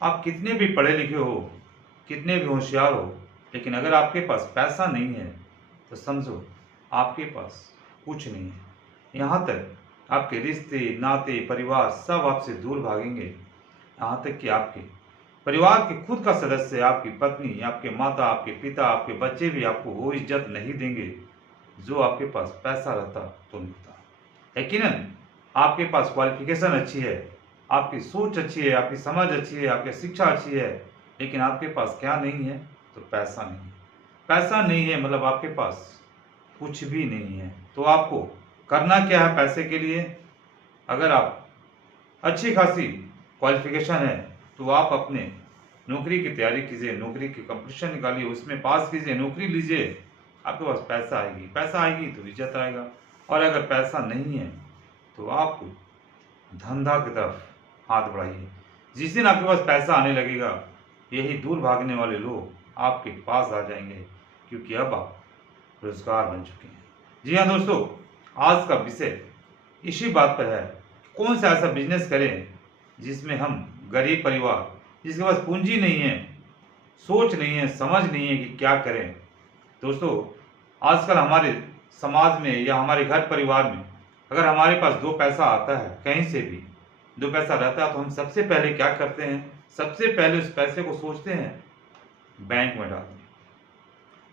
आप कितने भी पढ़े लिखे हो, कितने भी होशियार हो, लेकिन अगर आपके पास पैसा नहीं है तो समझो आपके पास कुछ नहीं है। यहाँ तक आपके रिश्ते नाते परिवार सब आपसे दूर भागेंगे। यहाँ तक कि आपके परिवार के खुद का सदस्य, आपकी पत्नी, आपके माता, आपके पिता, आपके बच्चे भी आपको वो इज्जत नहीं देंगे जो आपके पास पैसा रहता तो मिलता। यकीनन आपके पास क्वालिफिकेशन अच्छी है, आपकी सोच अच्छी है, आपकी समझ अच्छी है, आपकी शिक्षा अच्छी है, लेकिन आपके पास क्या नहीं है? तो पैसा नहीं है। पैसा नहीं है मतलब आपके पास कुछ भी नहीं है। तो आपको करना क्या है पैसे के लिए? अगर आप अच्छी खासी क्वालिफिकेशन है तो आप अपने नौकरी की तैयारी कीजिए, नौकरी की कंपटीशन निकालिए, उसमें पास कीजिए, नौकरी लीजिए। आपके पास पैसा आएगी, पैसा आएगी तो इज्जत आएगा। और अगर पैसा नहीं है तो आप धंधा की तरफ हाथ बढ़ाइए। जिस दिन आपके पास पैसा आने लगेगा, यही दूर भागने वाले लोग आपके पास आ जाएंगे, क्योंकि अब आप रोजगार बन चुके हैं। जी हाँ दोस्तों, आज का विषय इसी बात पर है, कौन सा ऐसा बिजनेस करें जिसमें हम गरीब परिवार, जिसके पास पूंजी नहीं है, सोच नहीं है, समझ नहीं है कि क्या करें। दोस्तों, आजकल हमारे समाज में या हमारे घर परिवार में अगर हमारे पास दो पैसा आता है, कहीं से भी दो पैसा रहता है, तो हम सबसे पहले क्या करते हैं? सबसे पहले उस पैसे को सोचते हैं बैंक में डाल दें।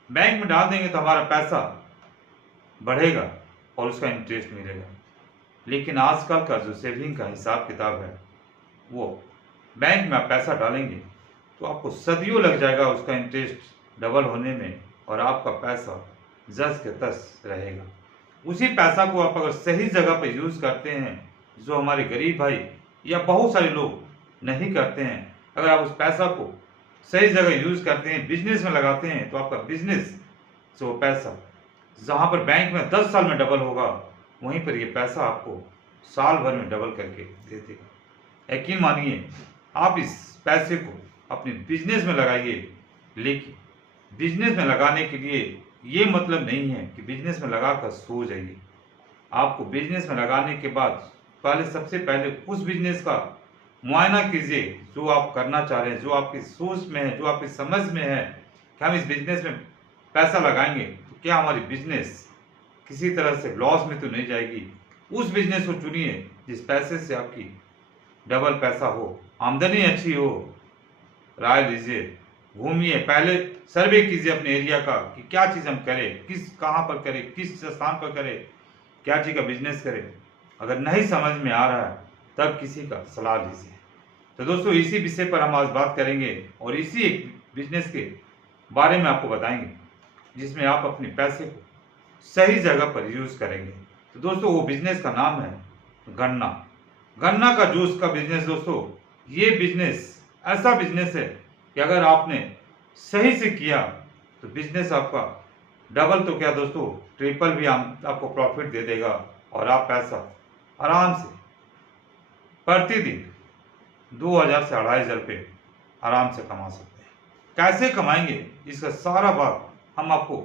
बैंक में डाल देंगे तो हमारा पैसा बढ़ेगा और उसका इंटरेस्ट मिलेगा। लेकिन आजकल का जो सेविंग का हिसाब किताब है, वो बैंक में आप पैसा डालेंगे तो आपको सदियों लग जाएगा उसका इंटरेस्ट डबल होने में, और आपका पैसा जस के तस रहेगा। उसी पैसा को आप अगर सही जगह पर यूज करते हैं, जो हमारे गरीब भाई या बहुत सारे लोग नहीं करते हैं, अगर आप उस पैसा को सही जगह यूज करते हैं, बिजनेस में लगाते हैं, तो आपका बिजनेस जो पैसा जहां पर बैंक में 10 साल में डबल होगा, वहीं पर ये पैसा आपको साल भर में डबल करके दे देगा। यकीन मानिए, आप इस पैसे को अपने बिजनेस में लगाइए। लेकिन बिजनेस में लगाने के लिए ये मतलब नहीं है कि बिजनेस में लगाकर सो जाइए। आपको बिजनेस में लगाने के बाद पहले सबसे पहले उस बिजनेस का मुआयना कीजिए जो आप करना चाह रहे हैं, जो आपकी सोच में है, जो आपकी समझ में है कि हम इस बिजनेस में पैसा लगाएंगे तो क्या हमारी बिजनेस किसी तरह से लॉस में तो नहीं जाएगी। उस बिजनेस को चुनिए जिस पैसे से आपकी डबल पैसा हो, आमदनी अच्छी हो। राय लीजिए, घूमिए, पहले सर्वे कीजिए अपने एरिया का कि क्या चीज़ हम करें, किस कहाँ पर करें, किस स्थान पर करें, क्या चीज़ का बिजनेस करें। अगर नहीं समझ में आ रहा है तब किसी का सलाह लीजिए। तो दोस्तों, इसी विषय पर हम आज बात करेंगे और इसी एक बिजनेस के बारे में आपको बताएंगे जिसमें आप अपने पैसे को सही जगह पर यूज करेंगे। तो दोस्तों, वो बिजनेस का नाम है गन्ना। गन्ना का जूस का बिजनेस। दोस्तों, ये बिजनेस ऐसा बिजनेस है कि अगर आपने सही से किया तो बिजनेस आपका डबल तो क्या दोस्तों, ट्रिपल भी आपको प्रॉफिट दे देगा, और आप पैसा आराम से प्रतिदिन 2000 से 2500 रुपये आराम से कमा सकते हैं। कैसे कमाएंगे, इसका सारा बात हम आपको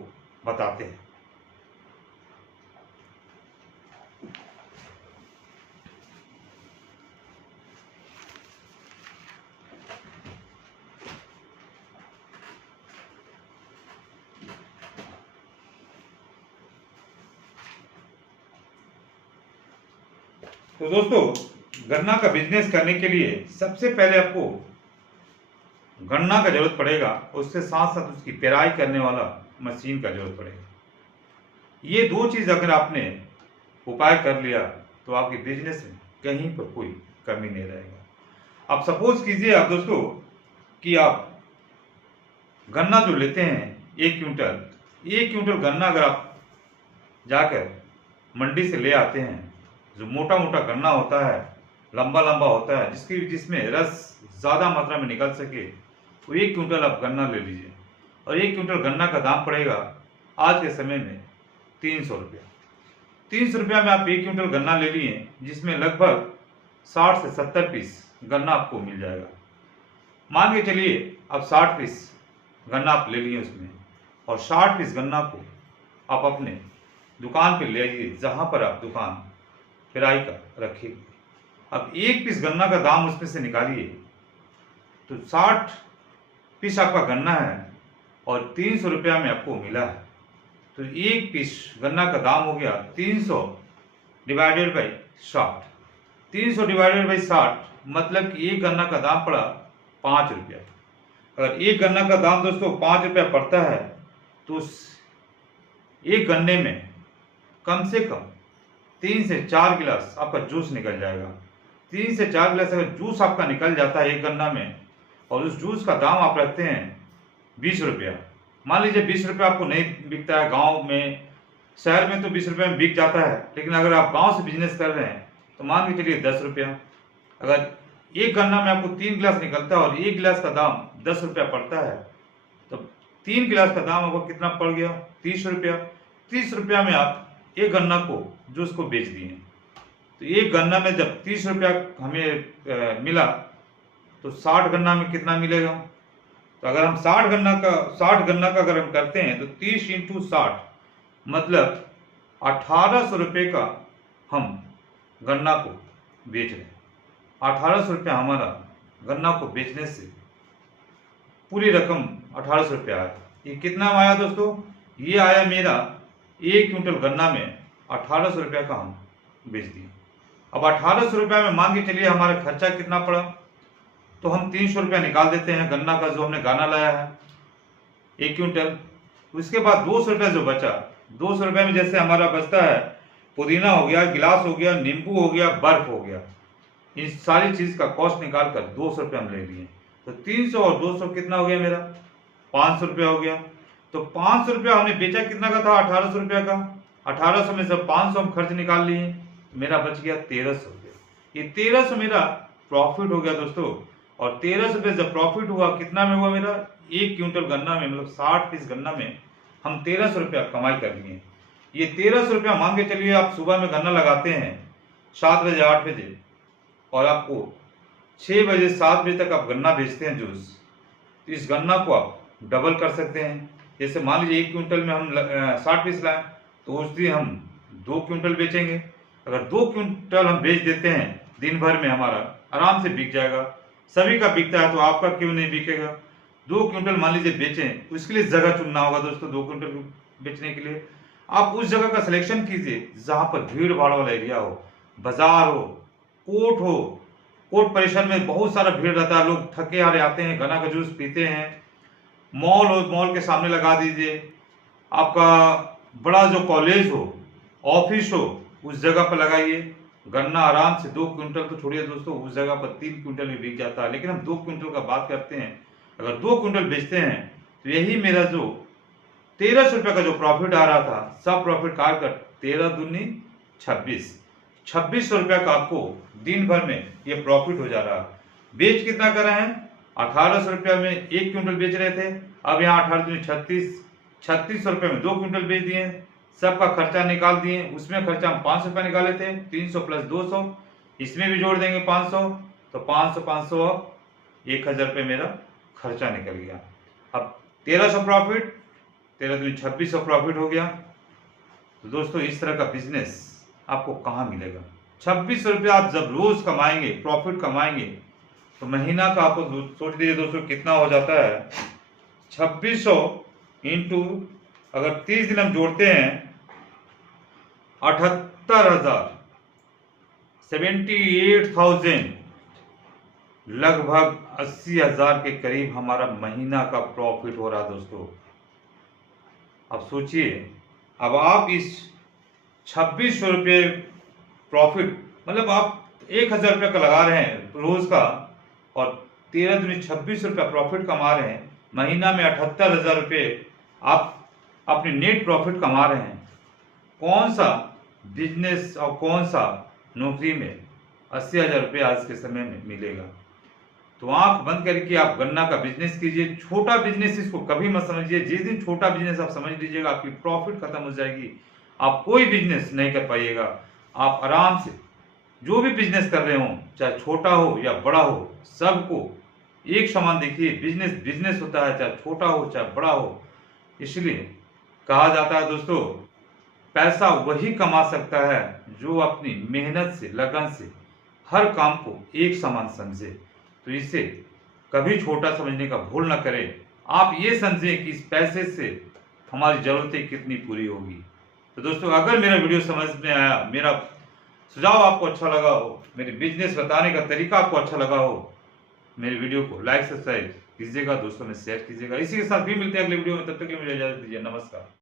बताते हैं। तो दोस्तों, गन्ना का बिजनेस करने के लिए सबसे पहले आपको गन्ना का जरूरत पड़ेगा, उसके साथ साथ उसकी पेराई करने वाला मशीन का जरूरत पड़ेगा। ये दो चीज अगर आपने उपाय कर लिया तो आपके बिजनेस में कहीं पर कोई कमी नहीं रहेगा। आप सपोज कीजिए आप दोस्तों कि आप गन्ना जो लेते हैं 1 क्विंटल गन्ना अगर आप जाकर मंडी से ले आते हैं, जो मोटा मोटा गन्ना होता है, लंबा लंबा होता है, जिसमें रस ज़्यादा मात्रा में निकल सके, वो 1 क्विंटल आप गन्ना ले लीजिए। और 1 क्विंटल गन्ना का दाम पड़ेगा आज के समय में 300 रुपया। 300 रुपया में आप 1 क्विंटल गन्ना ले लिए, जिसमें लगभग 60 से 70 पीस गन्ना आपको मिल जाएगा। मान के चलिए आप 60 पीस गन्ना आप ले लिए उसमें, और 60 पीस गन्ना को आप अपने दुकान पे ले आइए, जहाँ पर आप दुकान किराए का रखिए। अब 1 पीस गन्ना का दाम उसमें से निकालिए, तो 60 पीस आपका गन्ना है और 300 रुपया में आपको मिला है। तो एक पीस गन्ना का दाम हो गया 300 डिवाइडेड बाई 60। 300 डिवाइडेड बाई 60 मतलब कि एक गन्ना का दाम पड़ा 5 रुपया। अगर एक गन्ना का दाम दोस्तों 5 रुपया पड़ता है तो एक गन्ने में कम से कम 3 से 4 गिलास आपका जूस निकल जाएगा। 3 से 4 गिलास अगर जूस आपका निकल जाता है एक गन्ना में, और उस जूस का दाम आप रखते हैं 20 रुपया। मान लीजिए 20 रुपया आपको नहीं बिकता है गांव में, शहर में तो 20 रुपये में बिक जाता है, लेकिन अगर आप गांव से बिजनेस कर रहे हैं तो मान के चलिए 10 रुपया। अगर एक गन्ना में आपको 3 गिलास निकलता है और एक गिलास का दाम 10 रुपया पड़ता है, तो 3 गिलास का दाम आपको कितना पड़ गया? 30 रुपया। 30 रुपया में आप एक गन्ना को जूस को बेच दिए। तो एक गन्ना में जब 30 रुपया हमें मिला तो 60 गन्ना में कितना मिलेगा? तो अगर हम 60 गन्ना का अगर हम करते हैं तो 30 इंटू 60 मतलब 1800 रुपये का हम गन्ना को बेच रहे हैं। 1800 रुपया हमारा गन्ना को बेचने से पूरी रकम 1800 रुपया आया। ये कितना आया दोस्तों? ये आया मेरा 1 क्विंटल गन्ना में 1800 रुपया का हम बेच दिए। अब 1800 रुपया में मान के चलिए हमारा खर्चा कितना पड़ा, तो हम 300 रुपया निकाल देते हैं गन्ना का जो हमने गाना लाया है 1 क्विंटल। उसके बाद 200 रुपया जो बचा, 200 रुपये में जैसे हमारा बचता है पुदीना हो गया, गिलास हो गया, नींबू हो गया, बर्फ हो गया, इन सारी चीज का कॉस्ट निकाल कर 200 रुपये हम ले लिए। तो 300 और 200 कितना हो गया मेरा? 500 रुपया हो गया। तो 500 रुपया हमने बेचा कितना का था? 1800 रुपया का। 1800 में से 500 हम खर्च निकाल लिए, मेरा बच गया 1300 रुपये। ये 1300 मेरा प्रॉफिट हो गया दोस्तों। और 1300 रुपये जब प्रॉफिट हुआ कितना में हुआ मेरा? 1 क्विंटल गन्ना में, मतलब 60 पीस गन्ना में हम 1300 रुपया कमाई कर लिए। ये 1300 रुपया मान के चलिए आप सुबह में गन्ना लगाते हैं 7 बजे 8 बजे, और आपको 6 बजे 7 बजे तक आप गन्ना बेचते हैं जूस, तो इस गन्ना को आप डबल कर सकते हैं। जैसे मान लीजिए 1 क्विंटल में हम 60 पीस लाएं तो उस दिन हम 2 क्विंटल बेचेंगे। अगर 2 क्विंटल हम बेच देते हैं दिन भर में, हमारा आराम से बिक जाएगा। सभी का बिकता है तो आपका क्यों नहीं बिकेगा? 2 क्विंटल मान लीजिए बेचें, उसके लिए जगह चुनना होगा दोस्तों। 2 क्विंटल बेचने के लिए आप उस जगह का सिलेक्शन कीजिए जहां पर भीड़ भाड़ वाला एरिया हो, बाजार हो, कोर्ट हो। कोर्ट परिसर में बहुत सारा भीड़ रहता है, लोग थके हारे आते हैं, गन्ना का जूस पीते हैं। मॉल हो, मॉल के सामने लगा दीजिए। आपका बड़ा जो कॉलेज हो, ऑफिस हो, उस जगह पर लगाइए। गन्ना आराम से 2 क्विंटल तो छोड़िए दोस्तों, उस जगह पर 3 क्विंटल में बिक जाता है। लेकिन हम 2 क्विंटल का बात करते हैं। अगर 2 क्विंटल बेचते हैं तो यही मेरा जो 1300 रुपये का जो प्रॉफिट आ रहा था, सब प्रॉफिट काट कर 13 दूनी 26, 2600 रुपया का आपको दिन भर में ये प्रॉफिट हो जा रहा है। बेच कितना कर रहे हैं? 1800 रुपया में 1 क्विंटल बेच रहे थे, अब यहाँ 18 दूनी 36, 3600 रुपये में 2 क्विंटल बेच दिए। सबका खर्चा निकाल दिए। उसमें खर्चा हम 500 रुपया निकाले थे, 300 प्लस 200, इसमें भी जोड़ देंगे 500, तो 500 500 अब 1000 रुपये मेरा खर्चा निकल गया। अब 1300 प्रॉफिट, 13 दूनी 2600 प्रॉफिट हो गया। तो दोस्तों इस तरह का बिजनेस आपको कहाँ मिलेगा? 2600 रुपया आप जब रोज कमाएंगे, प्रॉफिट कमाएंगे, तो महीना का आपको सोच लीजिए दोस्तों कितना हो जाता है। 2600 इंटू अगर 30 दिन हम जोड़ते हैं 78,000, 78,000, लगभग 80,000 के करीब हमारा महीना का प्रॉफिट हो रहा दोस्तों। अब सोचिए, अब आप इस 2600 रुपये प्रॉफिट, मतलब आप 1000 रुपये का लगा रहे हैं रोज का, और 13 दूनी 2600 रुपया प्रॉफिट कमा रहे हैं। महीना में 78,000 रुपये आप अपने नेट प्रॉफिट कमा रहे हैं। कौन सा बिजनेस और कौन सा नौकरी में 80,000 रुपये आज के समय में मिलेगा? तो आंख बंद करके आप गन्ना का बिजनेस कीजिए। छोटा बिजनेस इसको कभी मत समझिए। जिस दिन छोटा बिजनेस आप समझ लीजिएगा, आपकी प्रॉफिट खत्म हो जाएगी, आप कोई बिजनेस नहीं कर पाइएगा। आप आराम से जो भी बिजनेस कर रहे हो, चाहे छोटा हो या बड़ा हो, सबको एक समान देखिए। बिजनेस बिजनेस होता है, चाहे छोटा हो चाहे बड़ा हो। इसलिए कहा जाता है दोस्तों, पैसा वही कमा सकता है जो अपनी मेहनत से, लगन से हर काम को एक समान समझे। तो इससे कभी छोटा समझने का भूल ना करें। आप ये समझें कि इस पैसे से हमारी ज़रूरतें कितनी पूरी होगी। तो दोस्तों, अगर मेरा वीडियो समझ में आया, मेरा सुझाव आपको अच्छा लगा हो, मेरे बिजनेस बताने का तरीका आपको अच्छा लगा हो, मेरे वीडियो को लाइक सब्सक्राइब कीजिएगा, दोस्तों में शेयर कीजिएगा। इसी के साथ भी मिलते हैं अगले वीडियो में, तब तक के लिए मुझे इजाजत दीजिए। नमस्कार।